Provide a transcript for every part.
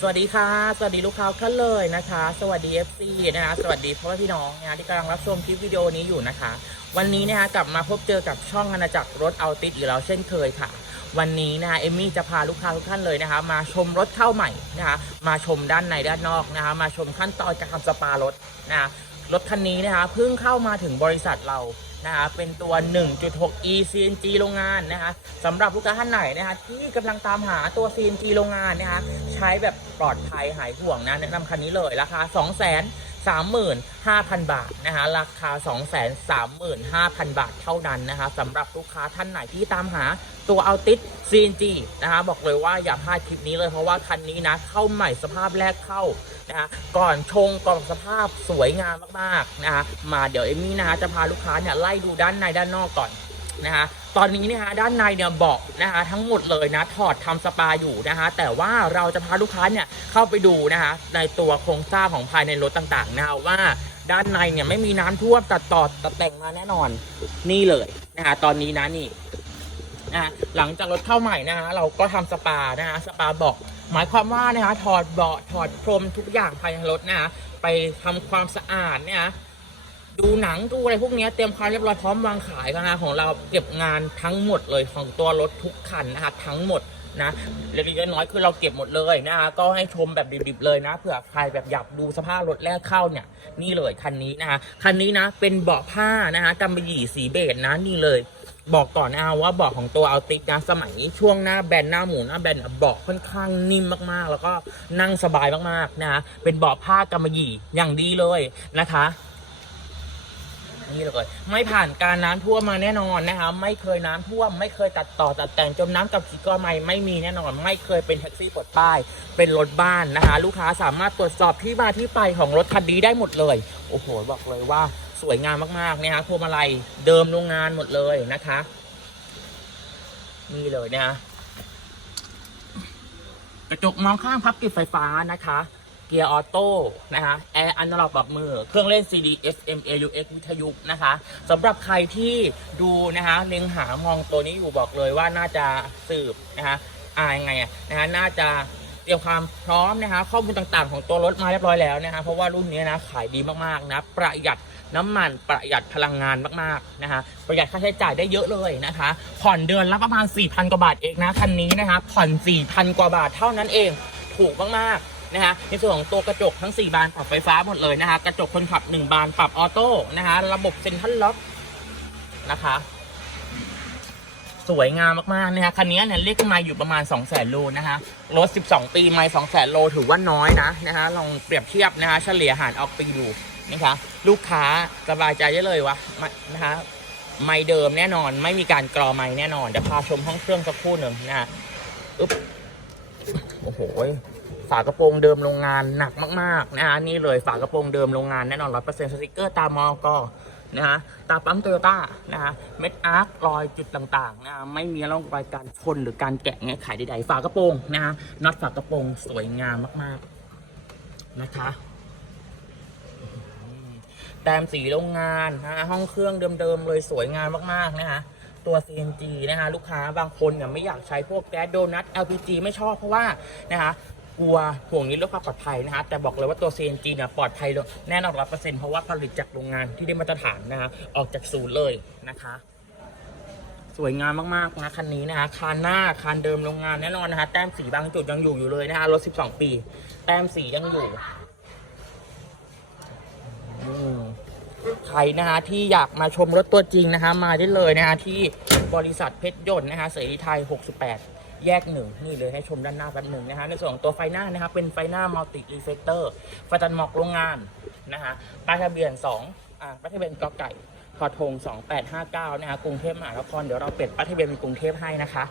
สวัสดีค่ะ สวัสดีลูกค้าทุกท่านเลยนะคะ สวัสดี FC นะคะ สวัสดีพ่อแม่พี่น้องนะคะที่กำลังรับชมคลิปวิดีโอนี้อยู่นะคะ วันนี้นะคะกลับมาพบเจอกับช่องอาณาจักรรถเอาติดอีกแล้วเช่นเคยค่ะ วันนี้นะคะเอมมี่จะพาลูกค้าทุกท่านเลยนะคะ มาชมรถเข้าใหม่นะคะ มาชมด้านในด้านนอกนะคะ มาชมขั้นตอนการทำสปารถนะคะรถคันนี้นะคะเพิ่งเข้ามาถึงบริษัทเรา นะคะเป็นตัว 1.6 e CNG โรงงานนะคะสำหรับลูกค้าท่านไหนนะคะที่กำลังตามหาตัว CNG โรงงานนะคะใช้แบบปลอดภัยหายห่วงนะแนะนำคันนี้เลยราคา 2 0 0 0 0 0 บาทนะคะราคา 2 3 5 0 0 0 บาทเท่านั้นนะคะสำหรับลูกค้าท่านไหนที่ตามหาตัวเอาติส CNG นะคะบอกเลยว่าอย่าพลาดคลิปนี้เลยเพราะว่าคันนี้นะเข้าใหม่สภาพแรกเข้านะคะก่อนชงก่อนสภาพสวยงามมากๆนะคะมาเดี๋ยวเอมมี่นะคะจะพาลูกค้าเนี่ยไล่ดูด้านในด้านนอกก่อนนะคะ ตอนนี้นะคะด้านในเนี่ยเบาะนะคะทั้งหมดเลยนะถอดทำสปาอยู่นะคะแต่ว่าเราจะพาลูกค้าเนี่ยเข้าไปดูนะคะในตัวโครงสร้างของภายในรถต่างๆนะคะว่าด้านในเนี่ยไม่มีน้ำท่วมตัดต่อตัดแต่งมาแน่นอนนี่เลยนะคะตอนนี้นะนี่นะหลังจากรถเข้าใหม่นะฮะเราก็ทำสปานะฮะสปาเบาะหมายความว่านะฮะถอดเบาะถอดพรมทุกอย่างภายในรถนะฮะไปทำความสะอาดเนี่ยฮะ ดูหนังดูอะไรพวกนี้เตรียมความเรียบร้อยพร้อมวางขายกันนะของเราเก็บงานทั้งหมดเลยของตัวรถทุกคันนะฮะทั้งหมดนะเล็กๆน้อยคือเราเก็บหมดเลยนะฮะก็ให้ชมแบบดิบๆเลยนะเผื่อใครแบบอยากดูสภาพรถแรกเข้าเนี่ย นี่เลยคันนี้นะฮะคันนี้นะเป็นเบาะผ้านะฮะกำมะหยี่สีเบจนะนี่เลยบอกก่อนนะว่าเบาะของตัวเอาติกนะสมัยช่วงหน้าแบนหน้าหมูหน้าแบนเบาะค่อนข้างนิ่มมากๆ แล้วก็นั่งสบายมากๆนะเป็นเบาะผ้ากำมะหยี่อย่างดีเลยนะคะ นี่เลยไม่ผ่านการน้ำท่วมมาแน่นอนนะคะไม่เคยน้ำท่วม ไม่เคยตัดต่อตัดแต่งจมน้ำกับขีดก้อนไม้ไม่มีแน่นอน ไม่เคยเป็นแท็กซี่ปลดป้าย เป็นรถบ้านนะคะ ลูกค้าสามารถตรวจสอบที่มาที่ไปของรถคันนี้ได้หมดเลย โอ้โหบอกเลยว่าสวยงามมากๆนะคะพวงมาลัยเดิมโรงงานหมดเลยนะคะนี่เลยนะคะกระจกมองข้างพับติดไฟฟ้านะคะ เกียร์ออโต้นะคะแอร์อันล็อกปรับมือ เครื่องเล่น CD FM AUX วิทยุนะคะสำหรับใครที่ดูนะคะเล็งหามองตัวนี้อยู่บอกเลยว่าน่าจะสืบนะคะอ่ายังไงอะนะคะน่าจะเตรียมความพร้อมนะคะข้อมูลต่างๆ ของตัวรถมาเรียบร้อยแล้วนะคะเพราะว่ารุ่นนี้นะขายดีมากๆนะประหยัดน้ำมันประหยัดพลังงานมากๆนะคะประหยัดค่าใช้จ่ายได้เยอะเลยนะคะ ผ่อนเดือนละประมาณ 4,000 กว่าบาทเองนะคันนี้นะคะผ่อน 4,000 กว่าบาทเท่านั้นเองถูกมากๆ นะคะในส่วนของตัวกระจกทั้ง 4 บานปรับไฟฟ้าหมดเลยนะคะกระจกคนขับ 1 บานปรับออโต้นะคะระบบเซ็นทรัลล็อกนะคะสวยงามมากๆนะคะคันนี้เนี่ยเรียกมาอยู่ประมาณ 2 0 0 0 0 0โลนะคะรถ 12 ปีไม่2 0 0 0 0 0โลถือว่าน้อยนะนะคะลองเปรียบเทียบนะคะเฉลี่ยหารออกปีดูนะคะลูกค้าสบายใจได้เลยวะนะคะไม่เดิมแน่นอนไม่มีการกรอไม่แน่นอนเดี๋ยวพาชมห้องเครื่องสักครู่หนึ่งนะอึ๊บโอ้โห ฝากระโปรงเดิมโรงงานหนักมากๆนะฮะนี่เลยฝากระโปรงเดิมโรงงานแน่นอนร้อยเปอร์เซ็นต์สติกเกอร์ตามอก็นะฮะตาปั๊มโตโยต้านะฮะเม็ดอาร์ครอยจุดต่างๆนะไม่มีร่องรอยการชนหรือการแกะแงะไขใดๆฝากระโปรงนะฮะน็อตฝากระโปรงสวยงามมากๆนะคะแต้มสีโรงงานนะฮะห้องเครื่องเดิมๆเลยสวยงามมากๆนะฮะตัว CNG นะคะลูกค้าบางคนเนี่ยไม่อยากใช้พวกแก๊สโดนัท LPG ไม่ชอบเพราะว่านะคะ กลัวห่วงนี้เรื่องความปลอดภัยนะคะแต่บอกเลยว่าตัว CNG เนี่ยปลอดภัยแน่นอนร้อยเปอร์เซ็นต์เพราะว่าผลิตจากโรงงานที่ได้มาตรฐานนะคะออกจากศูนย์เลยนะคะสวยงามมากๆนะคันนี้นะคะคานหน้าคานเดิมโรงงานแน่นอนนะคะแต้มสีบางจุดยังอยู่อยู่เลยนะคะรถ 12 ปี แต้มสียังอยู่ใครนะคะที่อยากมาชมรถตัวจริงนะคะ มาได้เลยนะคะที่บริษัทเพชรยนต์นะคะเสรีไทย 68 แยกหนึ่งนี่เลยให้ชมด้านหน้าแป๊บหนึ่งนะคะในส่วนของตัวไฟหน้านะคะเป็นไฟหน้ามัลติรีเฟกเตอร์ไฟตัดหมอกโรงงานนะคะป้ายทะเบียน2อ่าป้ายทะเบียนกอไก่ทอทง2859นะคะกรุงเทพมหานครเดี๋ยวเราเปลี่ยนป้ายทะเบียนเป็นกรุงเทพให้นะคะ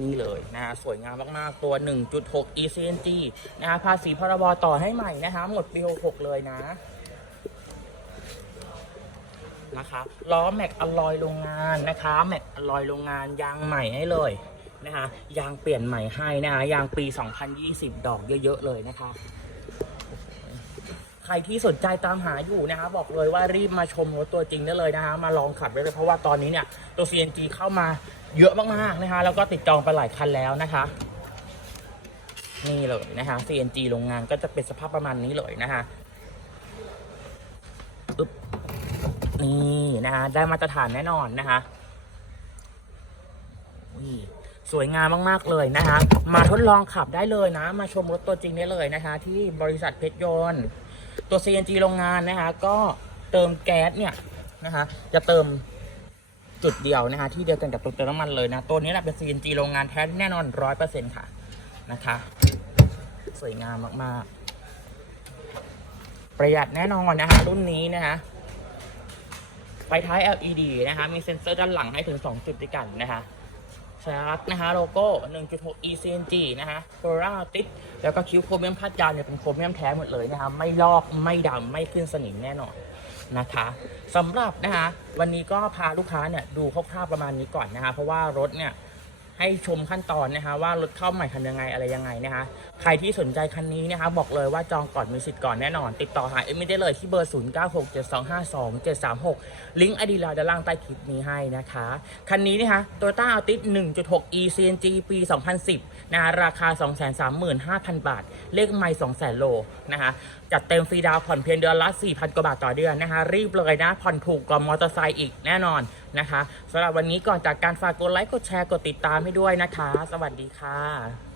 นี่เลยนะฮะสวยงามมาก ๆ ตัว 1.6 ECNG นะฮะภาษีพรบต่อให้ใหม่นะคะหมดปี 66 เลยนะ นะคะล้อแม็กอลลอยโรงงานนะคะแม็กอลลอยโรงงานยางใหม่ให้เลยนะคะยางเปลี่ยนใหม่ให้นะคะยางปี 2020 ดอกเยอะๆเลยนะคะใครที่สนใจตามหาอยู่นะคะบอกเลยว่ารีบมาชมรถตัวจริงได้เลยนะคะมาลองขับได้เลยเพราะว่าตอนนี้เนี่ยตัว CNG เข้ามาเยอะมากๆนะคะแล้วก็ติดจองไปหลายคันแล้วนะคะนี่เลยนะคะ CNG โรงงานก็จะเป็นสภาพประมาณนี้เลยนะคะอึ๊บ นี่นะคะได้มาตรฐานแน่นอนนะคะสวยงามมาก ๆ เลยนะคะ มาทดลองขับได้เลยนะ มาชมรถตัวจริงได้เลยนะคะ ที่บริษัทเพชรยนต์ ตัว CNG โรงงานนะคะ ก็เติมแก๊สเนี่ยนะคะ จะเติมจุดเดียวนะคะ ที่เดียวกันกับตัวเติมน้ำมันเลยนะ ตัวนี้แหละเป็น CNG โรงงานแท้แน่นอนร้อยเปอร์เซ็นต์ค่ะนะคะ สวยงามมาก ๆ ประหยัดแน่นอนนะคะ รุ่นนี้นะคะ ไฟท้าย LED นะคะ มีเซ็นเซอร์ด้านหลังให้ถึง 2 จุดด้วยกันนะคะชาร์นะคะโลโก้ 1.6 ECNG นะคะโคราติดแล้วก็คิ้วโครเมียมพัดยานเนี่ยเป็นโครเมียมแท้หมดเลยนะคะไม่ลอกไม่ดำไม่ขึ้นสนิมแน่นอนนะคะสำหรับนะคะวันนี้ก็พาลูกค้าเนี่ยดูคร่าวๆประมาณนี้ก่อนนะคะเพราะว่ารถเนี่ย ให้ชมขั้นตอนนะคะว่ารถเข้าใหม่ทำยังไงอะไรยังไงนะคะ ใครที่สนใจคันนี้นะคะ บอกเลยว่าจองก่อนมีสิทธิ์ก่อนแน่นอน ติดต่อหาเอ็มไม่ได้เลยที่เบอร์ 0967252736 ลิงก์อดีไลน์ด้านล่างใต้คลิปนี้ให้นะคะ คันนี้นะคะ Toyota Altis 1.6 e CNG ปี 2010 นะคะราคา 235,000 บาท เลขไม่200,000 โลนะคะ จัดเต็มฟรีดาวผ่อนเพียงเดือนละ 4,000 กว่าบาทต่อเดือนนะคะ รีบเลยนะผ่อนถูกกว่ามอเตอร์ไซค์อีกแน่นอน นะคะสำหรับวันนี้ก่อนจากการฝากกดไลค์กดแชร์กดติดตามให้ด้วยนะคะ สวัสดีค่ะ